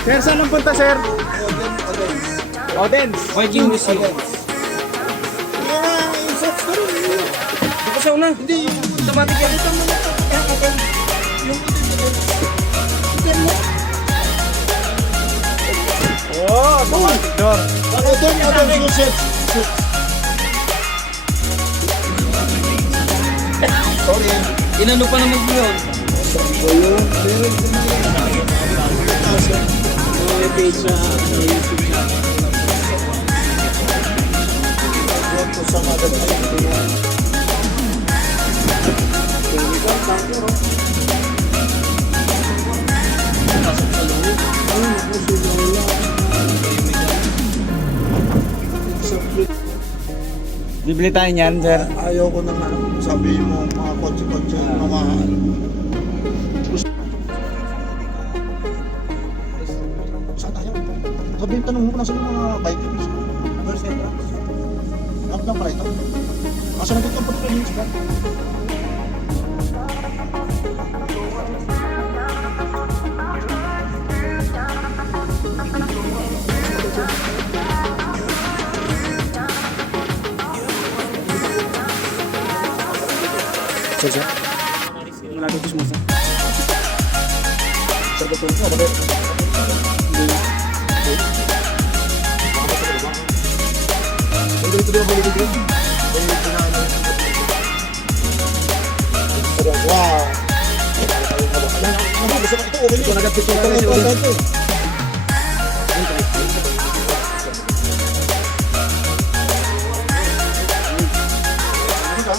Sir, saan ang punta, sir? Odense. Viking Museum. Di pa sa una? Hindi, yung automatic yan. Oh, automatic door. Inano pa naman yun? Bibili tayo niyan, sir. Ayaw ko na nga sabihin mo mga kotse-kotse na mahal. Saan tayo? Sabihin tanong mo na sa mga bikers. First head up. Up lang pala ito. Asa na dito ang pagkakalin sila? Sir. Malaki ko sumusa. Wow! Gusto ko ito, okay nyo. Ito.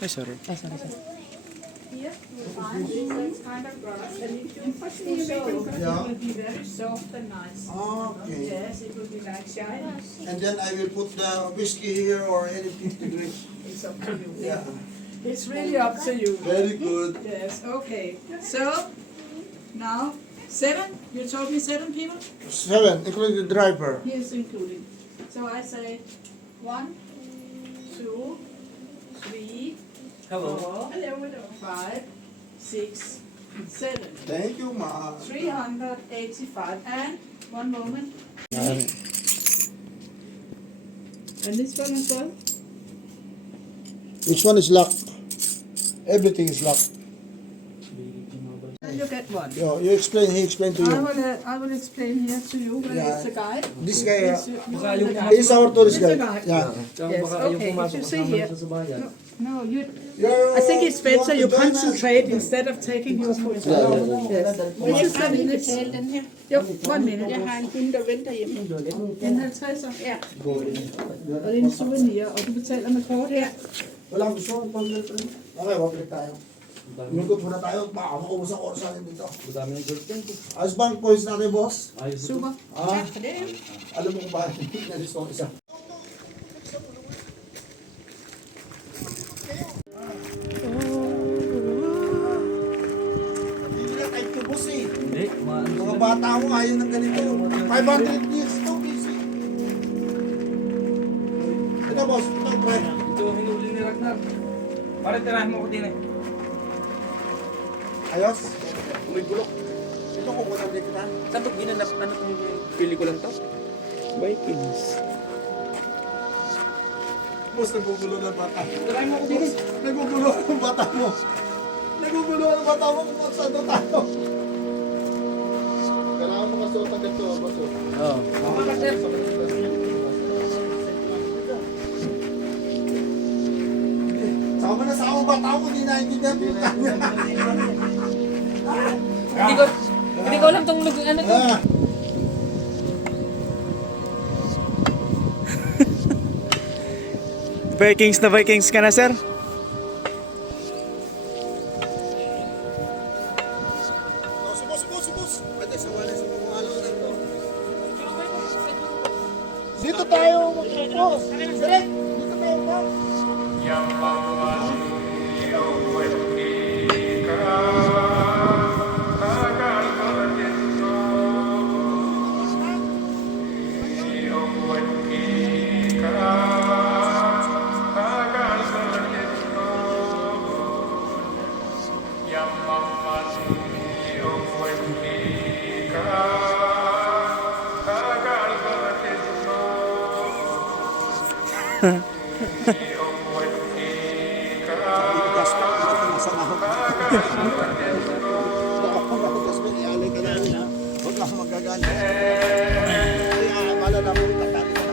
Ay, sorry. Here you find this kind of grass, and if you push the shape, it will be very soft and nice. Okay. Yes, it will be like shiny. And then I will put the whiskey here or anything to drink. It's up to you. Yeah. It's really up to you. Very good. Yes, okay. So, now, 7? You told me 7 people? 7, including the driver. Here's including. So I say 1, 2, 3, Hello. 4, 5, 6, 7. Thank you, ma. 385. And one moment. And this one as well? Which one is locked? Everything is locked. And you get one. Yo, you explain, he explained to you. I will explain here to you when Yeah. it's a guide. This guy, You are the guide. he's our tourist It's a guide. guide. Yeah. Yes, okay. If you see here, no, you. You're, I think it's better you want to join us? concentrate instead of taking your foot. Yes. Will you 5 minutes? Jo, 1 minute. Jeg har en hund, der venter hjemme. En 50'er. Ja. Og det er en souvenir, og du betaler med kort her. Walang gusto kong pag-girlfriend. Okay, wapit tayo. Umikot muna tayo, baka maubos ang oras natin dito. Madami ng girlfriend ko. Ayos ba ang points natin, boss? Ayos ito. Super. Ah, alam mo kung bakit na-list ko isa. Hindi na kahit ko, boss eh. Hindi, Mga bata mo ayaw ng ganito. 500 years to, busy. Ito, boss. Ito, pre. Ito ang hinuli ni Ragnar. Pare, tirahin mo ko din eh. Ayos. May bulok. Ito kung wala ulit kita. Saan ito ginanap? Ano itong pelikulang to? Vikings. Boss, nagugulo ng bata. Tirahin mo ko din eh. Nagugulo ng bata mo. Nagugulo ng bata mo kung saan na tayo. Kailangan mo kasi utang dito, boss. Oo. Mga kasir. Sama na sa akong bata mo, hindi naintindihan mo yung kanya. Hindi ko alam itong ano to. Ah. Vikings na Vikings ka na, sir? Dito tayo, boss. Direct. Dito tayo. Gas pa, nasa ahok. Gas pa, ialay ka na rin, ha? Huwag lang magagalit. Ay, malala mo, tatali ka na.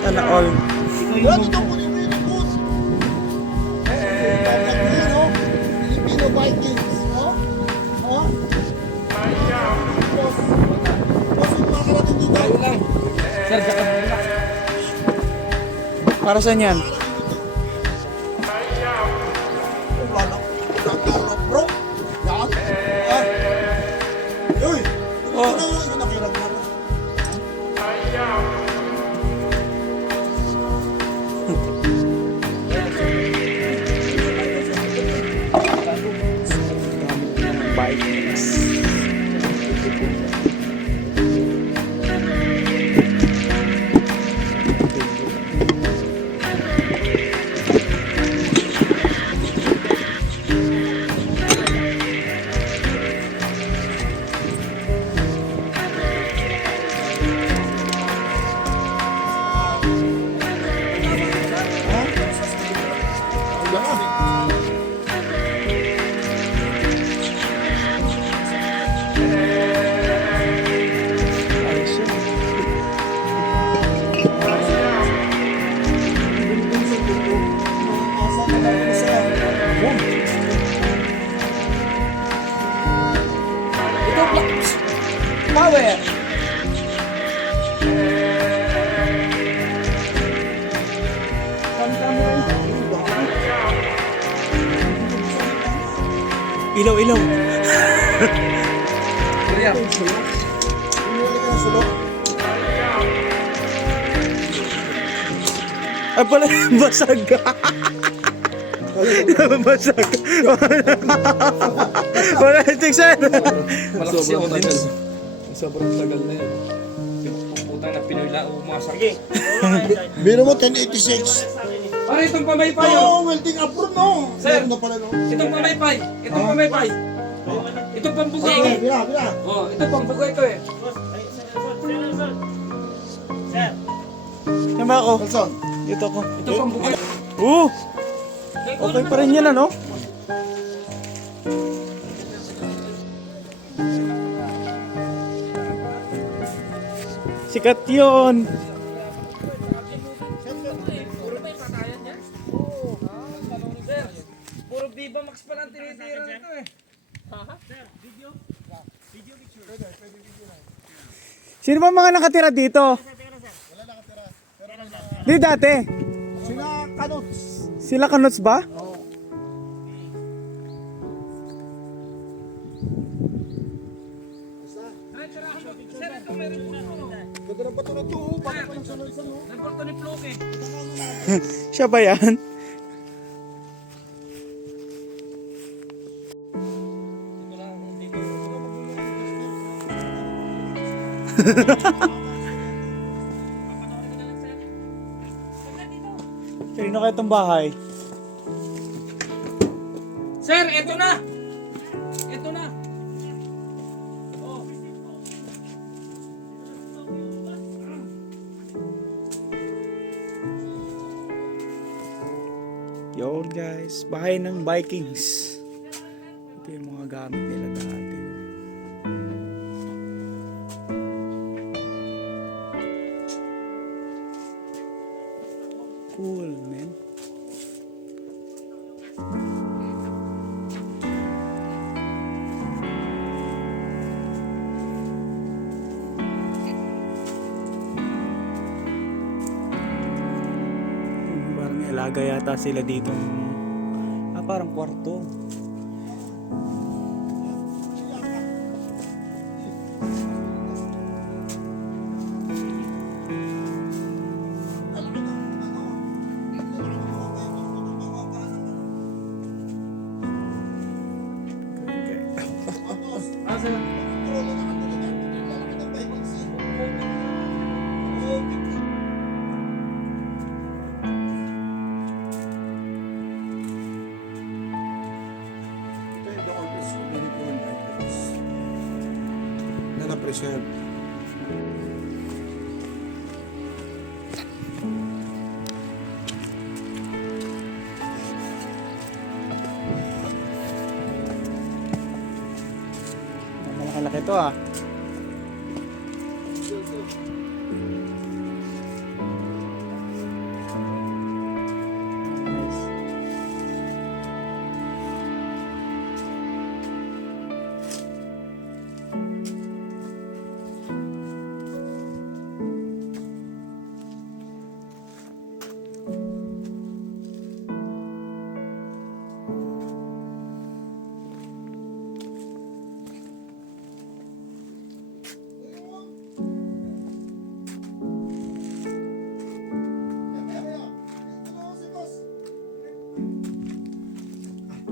Sana all. Yan, ito po yung really good. Filipino Vikings, no? Oh? Boss, yung mga karating dito. Tayo lang. Sir, saka Para saan yan? Wala nang bro. Yan. Uy! Oh. Ito na nakirap na. Vikings. Ayos yun. ito, blocks. Power. Ilaw, ilaw. Kuya. Ay pala, basag. Basag. Wala natin sir. Malakas si audience. Sobrang tagal na yun. Putang na Pinoy lang umasak. Sige. Biro mo 1086. Para itong pamaypay. No, welding approve no. Sir. Meron na pala no. Itong pamaypay. Itong pamaypay. Itong pambuga. Sige, bira, bira. Oh, ito pambuga ito eh. Saan ba ako? Nelson. Dito ako. Ito pambuga. Okay pa rin yan ano? Sikat yun. Puro may patayan yan? Sir, puro Viva Max pa lang tinitira nito eh. Sino ba mga nakatira dito? Di dati. Sina Kanots. Sila Kanots ba? Sir, ito meron po ako. Ganda ng bato na to. Bakit pa ng sunod-sunod no? Nagporto ni Floke. Siya ba yan? Ito lang, dito. Sino kaya itong bahay? Sir, ito na! Ito na! Yun guys, bahay ng Vikings. Ito yung mga gamit nila dati. Cool, man. Parang may alaga yata sila dito. Parang kwarto. Reserve. Malaki-laki to ah. Nice.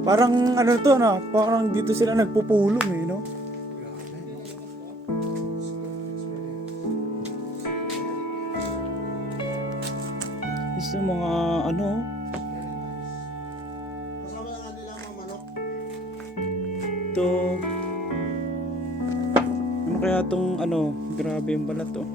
Parang ano to na, parang dito sila nagpupulong eh, no? Gusto mga ano, Kasama na nga nila mga manok. to ano kaya tong ano, grabe yung balat to.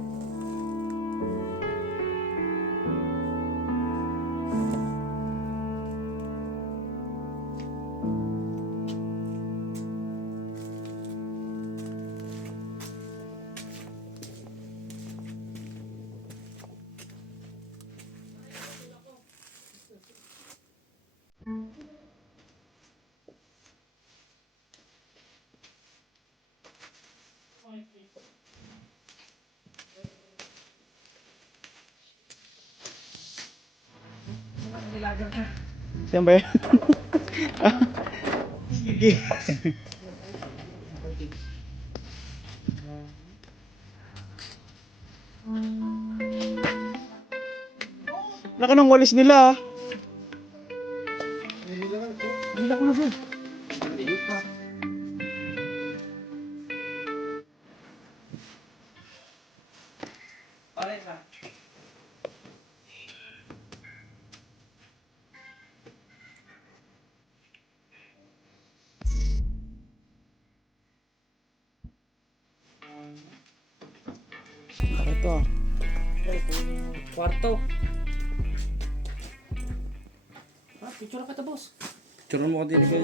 Yan ba yun? Ah, sige. Laki ng walis nila ah. Hindi ko na bro. Pare ka. Laki to ah. Kwarto. Picture kita boss. Picture mo ko din kay